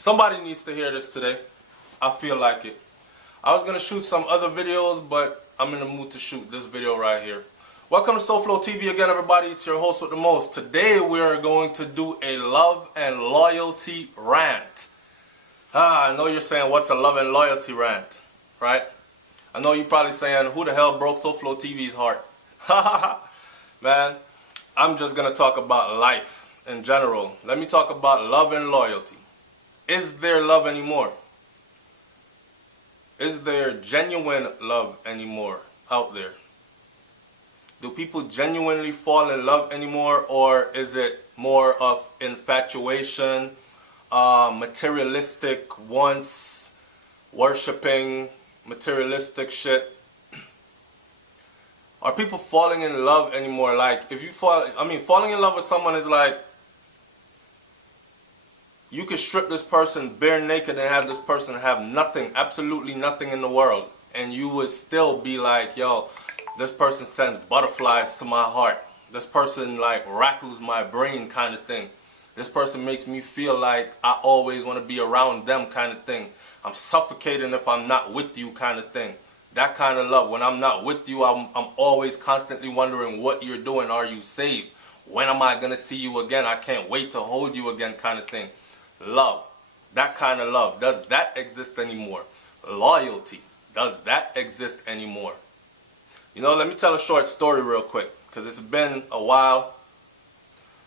Somebody needs to hear this today. I feel like it. I was going to shoot some other videos, but I'm in the mood to shoot this video right here. Welcome to SouFLoTV again, everybody. It's your host with the most. Today we are going to do a love and loyalty rant. I know you're saying, what's a love and loyalty rant, right? I know you're probably saying, who the hell broke SouFLoTV's heart? Man, I'm just going to talk about life in general. Let me talk about love and loyalty. Is there love anymore? Is there genuine love anymore out there? Do people genuinely fall in love anymore, or is it more of infatuation, materialistic wants, worshipping, materialistic shit? Are people falling in love anymore? Like, if you falling in love with someone is like, you could strip this person bare naked and have this person have nothing, absolutely nothing in the world, and you would still be like, yo, this person sends butterflies to my heart. This person like rattles my brain kind of thing. This person makes me feel like I always want to be around them kind of thing. I'm suffocating if I'm not with you kind of thing. That kind of love. When I'm not with you, I'm always constantly wondering what you're doing. Are you saved? When am I going to see you again? I can't wait to hold you again kind of thing. Love. That kind of love. Does that exist anymore? Loyalty. Does that exist anymore? You know, let me tell a short story real quick, because it's been a while.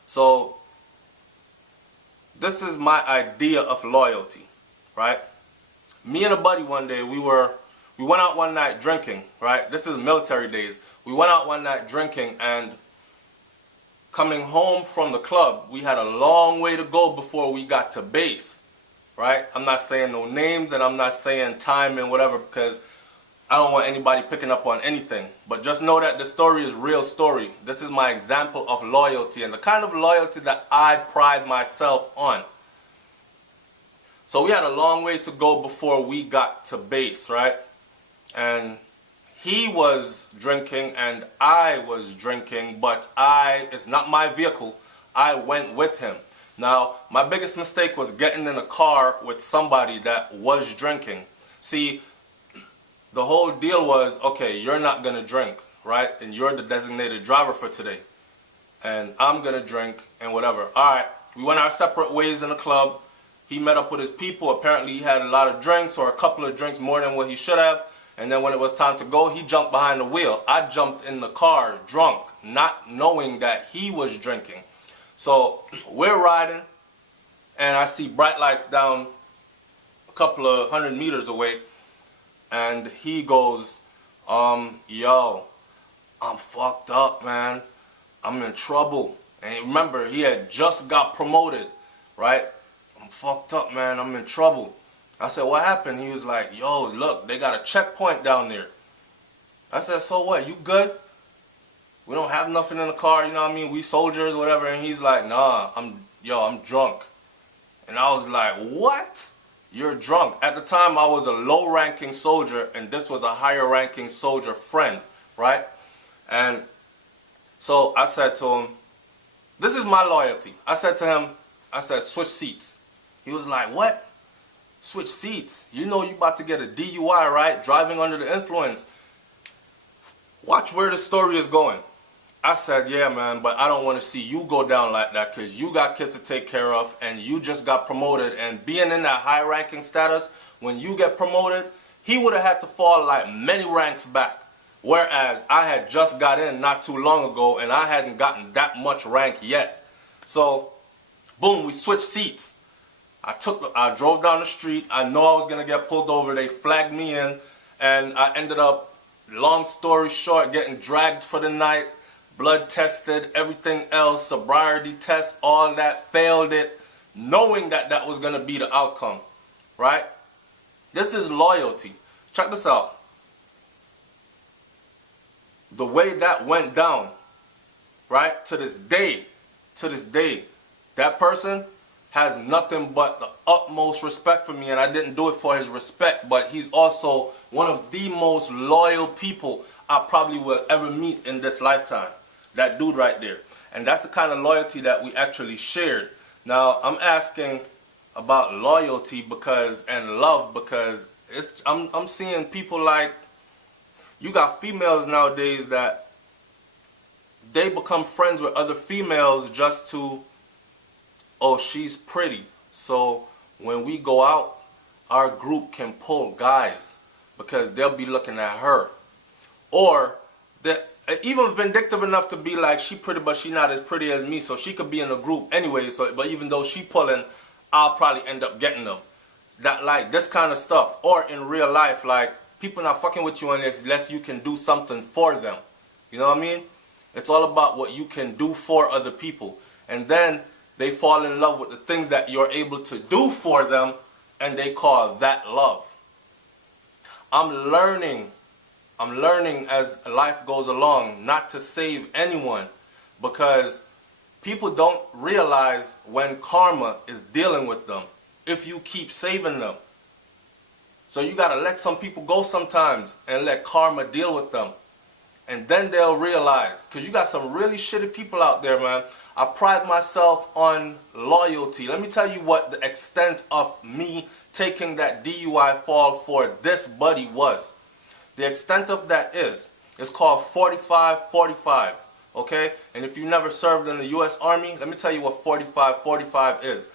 So, this is my idea of loyalty, right? Me and a buddy one day, we went out one night drinking, right? This is military days. We went out one night drinking, and coming home from the club, we had a long way to go before we got to base, right? I'm not saying no names, and I'm not saying time and whatever, because I don't want anybody picking up on anything. But just know that the story is real story. This is my example of loyalty, and the kind of loyalty that I pride myself on. So we had a long way to go before we got to base, right? And he was drinking and I was drinking, but it's not my vehicle. I went with him. Now, my biggest mistake was getting in a car with somebody that was drinking. See, the whole deal was, okay, you're not going to drink, right? And you're the designated driver for today. And I'm going to drink and whatever. All right, we went our separate ways in the club. He met up with his people. Apparently, he had a lot of drinks, or a couple of drinks more than what he should have. And then when it was time to go, he jumped behind the wheel. I jumped in the car drunk, not knowing that he was drinking. So we're riding, and I see bright lights down a couple of 100 meters away. And he goes, yo, I'm fucked up, man. I'm in trouble. And remember, he had just got promoted, right? I'm fucked up, man. I'm in trouble. I said, what happened? He was like, yo, look, they got a checkpoint down there. I said, so what? You good? We don't have nothing in the car, you know what I mean? We soldiers, whatever. And he's like, nah, I'm drunk. And I was like, what? You're drunk. At the time, I was a low-ranking soldier, and this was a higher-ranking soldier friend, right? And so I said to him, this is my loyalty. I said to him, I said, switch seats. He was like, what? Switch seats. You know you about to get a DUI, right? Driving under the influence. Watch where the story is going. I said, yeah, man, but I don't want to see you go down like that, because you got kids to take care of, and you just got promoted. And being in that high-ranking status, when you get promoted, he would have had to fall like many ranks back. Whereas I had just got in not too long ago, and I hadn't gotten that much rank yet. So, boom, we switched seats. I drove down the street. I know I was going to get pulled over. They flagged me in, and I ended up, long story short, getting dragged for the night, blood tested, everything else, sobriety test, all that, failed it, knowing that that was going to be the outcome, right? This is loyalty. Check this out. The way that went down, right, to this day, that person has nothing but the utmost respect for me, and I didn't do it for his respect, but he's also one of the most loyal people I probably will ever meet in this lifetime. That dude right there. And that's the kind of loyalty that we actually shared. Now, I'm asking, about loyalty because and love, because I'm seeing people like, you got females nowadays that they become friends with other females just to, oh, she's pretty, so when we go out, our group can pull guys because they'll be looking at her. Or they're even vindictive enough to be like, she pretty but she not as pretty as me, so she could be in a group anyway, so but even though she pulling, I'll probably end up getting them. That, like, this kind of stuff. Or in real life, like, people not fucking with you unless you can do something for them. You know what I mean? It's all about what you can do for other people. And then they fall in love with the things that you're able to do for them, and they call that love. I'm learning as life goes along not to save anyone, because people don't realize when karma is dealing with them if you keep saving them. So you gotta let some people go sometimes and let karma deal with them. And then they'll realize, because you got some really shitty people out there, man. I pride myself on loyalty. Let me tell you what the extent of me taking that DUI fall for this buddy was. The extent of that is, it's called 45-45, okay? And if you never served in the U.S. Army, let me tell you what 45-45 is.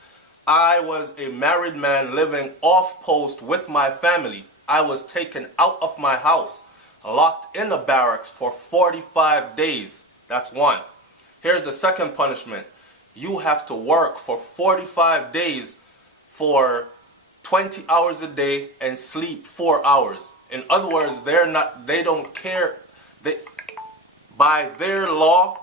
I was a married man living off post with my family. I was taken out of my house, locked in the barracks for 45 days. That's one. Here's the second punishment. You have to work for 45 days for 20 hours a day and sleep 4 hours. In other words, they don't care. By their law,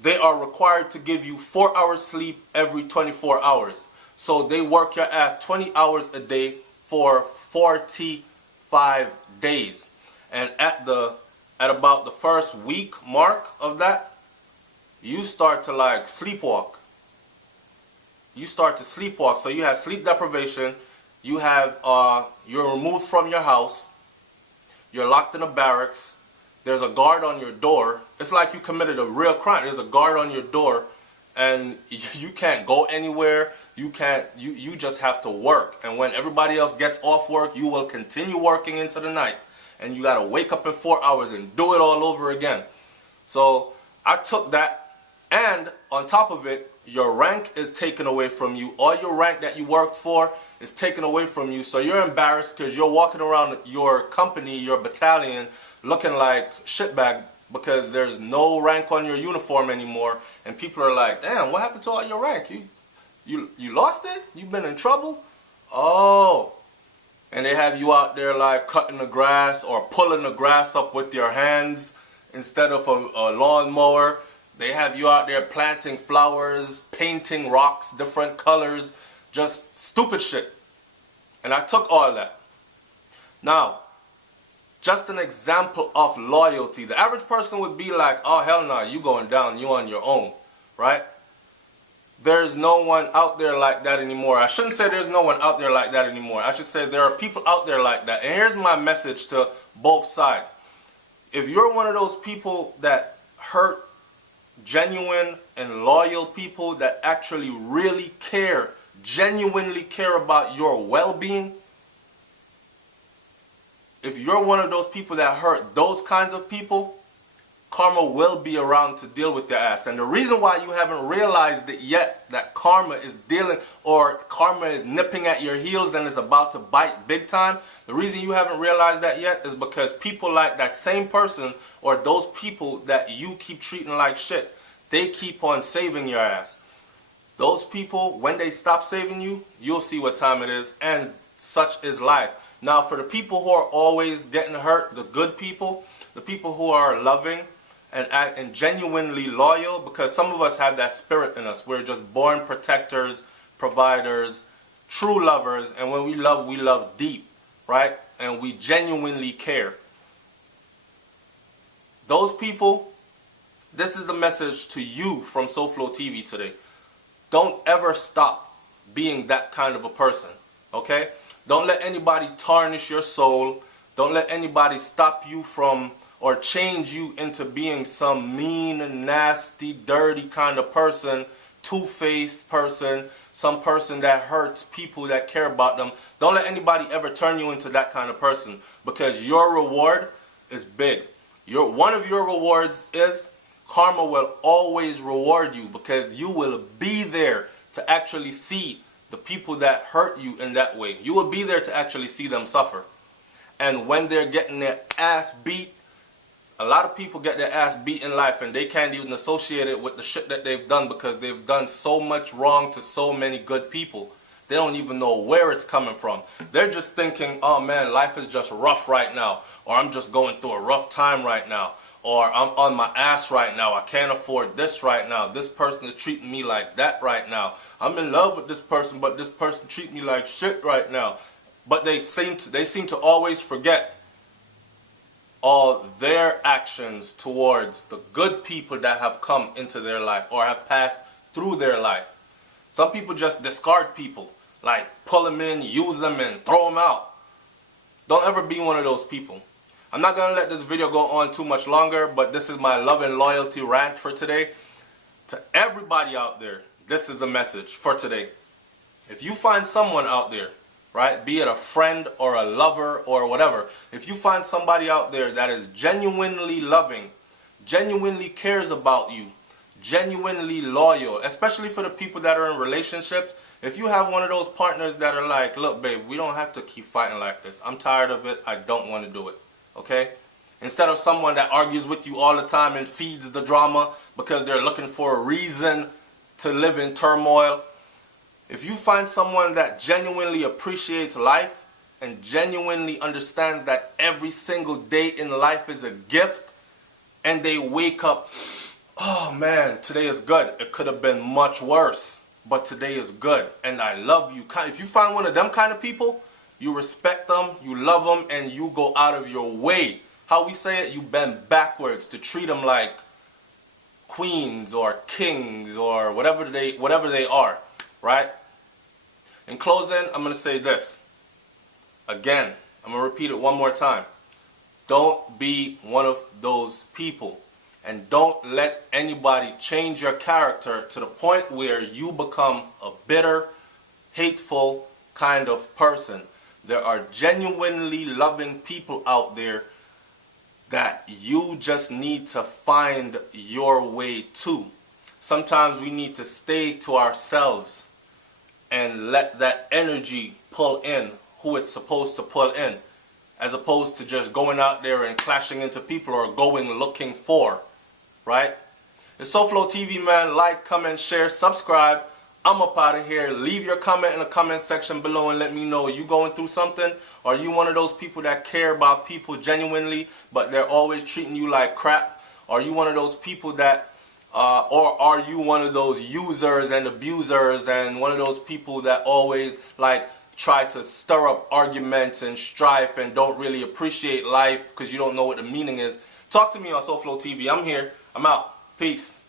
they are required to give you 4 hours sleep every 24 hours. So they work your ass 20 hours a day for 45 days. And at about the first week mark of that, you start to like sleepwalk. You start to sleepwalk. So you have sleep deprivation. You have you're removed from your house. You're locked in a barracks. There's a guard on your door. It's like you committed a real crime. There's a guard on your door, and you can't go anywhere. You just have to work. And when everybody else gets off work, you will continue working into the night. And you gotta wake up in 4 hours and do it all over again. So I took that, and on top of it, your rank is taken away from you. All your rank that you worked for is taken away from you. So you're embarrassed because you're walking around your company, your battalion, looking like shitbag because there's no rank on your uniform anymore. And people are like, damn, what happened to all your rank? You lost it? You've been in trouble? Oh. And they have you out there like cutting the grass or pulling the grass up with your hands instead of a lawnmower. They have you out there planting flowers, painting rocks, different colors, just stupid shit. And I took all that. Now, just an example of loyalty. The average person would be like, oh hell no, you going down, you on your own, right? There's no one out there like that anymore. I shouldn't say there's no one out there like that anymore. I should say there are people out there like that. And here's my message to both sides. If you're one of those people that hurt genuine and loyal people that actually really care, genuinely care about your well-being, if you're one of those people that hurt those kinds of people, karma will be around to deal with your ass. And the reason why you haven't realized it yet, that karma is dealing, or karma is nipping at your heels and is about to bite big time, the reason you haven't realized that yet is because people like that same person, or those people that you keep treating like shit, they keep on saving your ass. Those people, when they stop saving you, you'll see what time it is, and such is life. Now, for the people who are always getting hurt, the good people, the people who are loving and genuinely loyal, because some of us have that spirit in us. We're just born protectors, providers, true lovers, and when we love deep, right? And we genuinely care. Those people, this is the message to you from SouFLoTV today. Don't ever stop being that kind of a person, okay? Don't let anybody tarnish your soul. Don't let anybody stop you from or change you into being some mean, nasty, dirty kind of person, two-faced person, some person that hurts people that care about them. Don't let anybody ever turn you into that kind of person, because your reward is big. One of your rewards is karma will always reward you, because you will be there to actually see the people that hurt you in that way. You will be there to actually see them suffer. And when they're getting their ass beat, a lot of people get their ass beat in life and they can't even associate it with the shit that they've done, because they've done so much wrong to so many good people. They don't even know where it's coming from. They're just thinking, oh man, life is just rough right now, or I'm just going through a rough time right now, or I'm on my ass right now, I can't afford this right now, this person is treating me like that right now, I'm in love with this person, but this person treats me like shit right now. But they seem to always forget all their actions towards the good people that have come into their life or have passed through their life. Some people just discard people, like pull them in, use them, and throw them out. Don't ever be one of those people. I'm not going to let this video go on too much longer, but this is my love and loyalty rant for today. To everybody out there, this is the message for today. If you find someone out there, right, be it a friend or a lover or whatever, if you find somebody out there that is genuinely loving, genuinely cares about you, genuinely loyal, especially for the people that are in relationships, if you have one of those partners that are like, look babe, we don't have to keep fighting like this, I'm tired of it, I don't want to do it, okay? Instead of someone that argues with you all the time and feeds the drama because they're looking for a reason to live in turmoil, if you find someone that genuinely appreciates life and genuinely understands that every single day in life is a gift, and they wake up, oh man, today is good, it could have been much worse, but today is good and I love you. If you find one of them kind of people, you respect them, you love them, and you go out of your way. How we say it, you bend backwards to treat them like queens or kings or whatever they are. Right? In closing, I'm going to say this. Again, I'm going to repeat it one more time. Don't be one of those people. And don't let anybody change your character to the point where you become a bitter, hateful kind of person. There are genuinely loving people out there that you just need to find your way to. Sometimes we need to stay to ourselves and let that energy pull in who it's supposed to pull in, as opposed to just going out there and clashing into people or going looking for, right? It's SouFLoTV, man. Like, comment, share, subscribe. I'm up out of here. Leave your comment in the comment section below and let me know, you going through something? Are you one of those people that care about people genuinely, but they're always treating you like crap? Are you one of those people that or are you one of those users and abusers, and one of those people that always like try to stir up arguments and strife and don't really appreciate life because you don't know what the meaning is? Talk to me on SouFLoTV. I'm here. I'm out. Peace.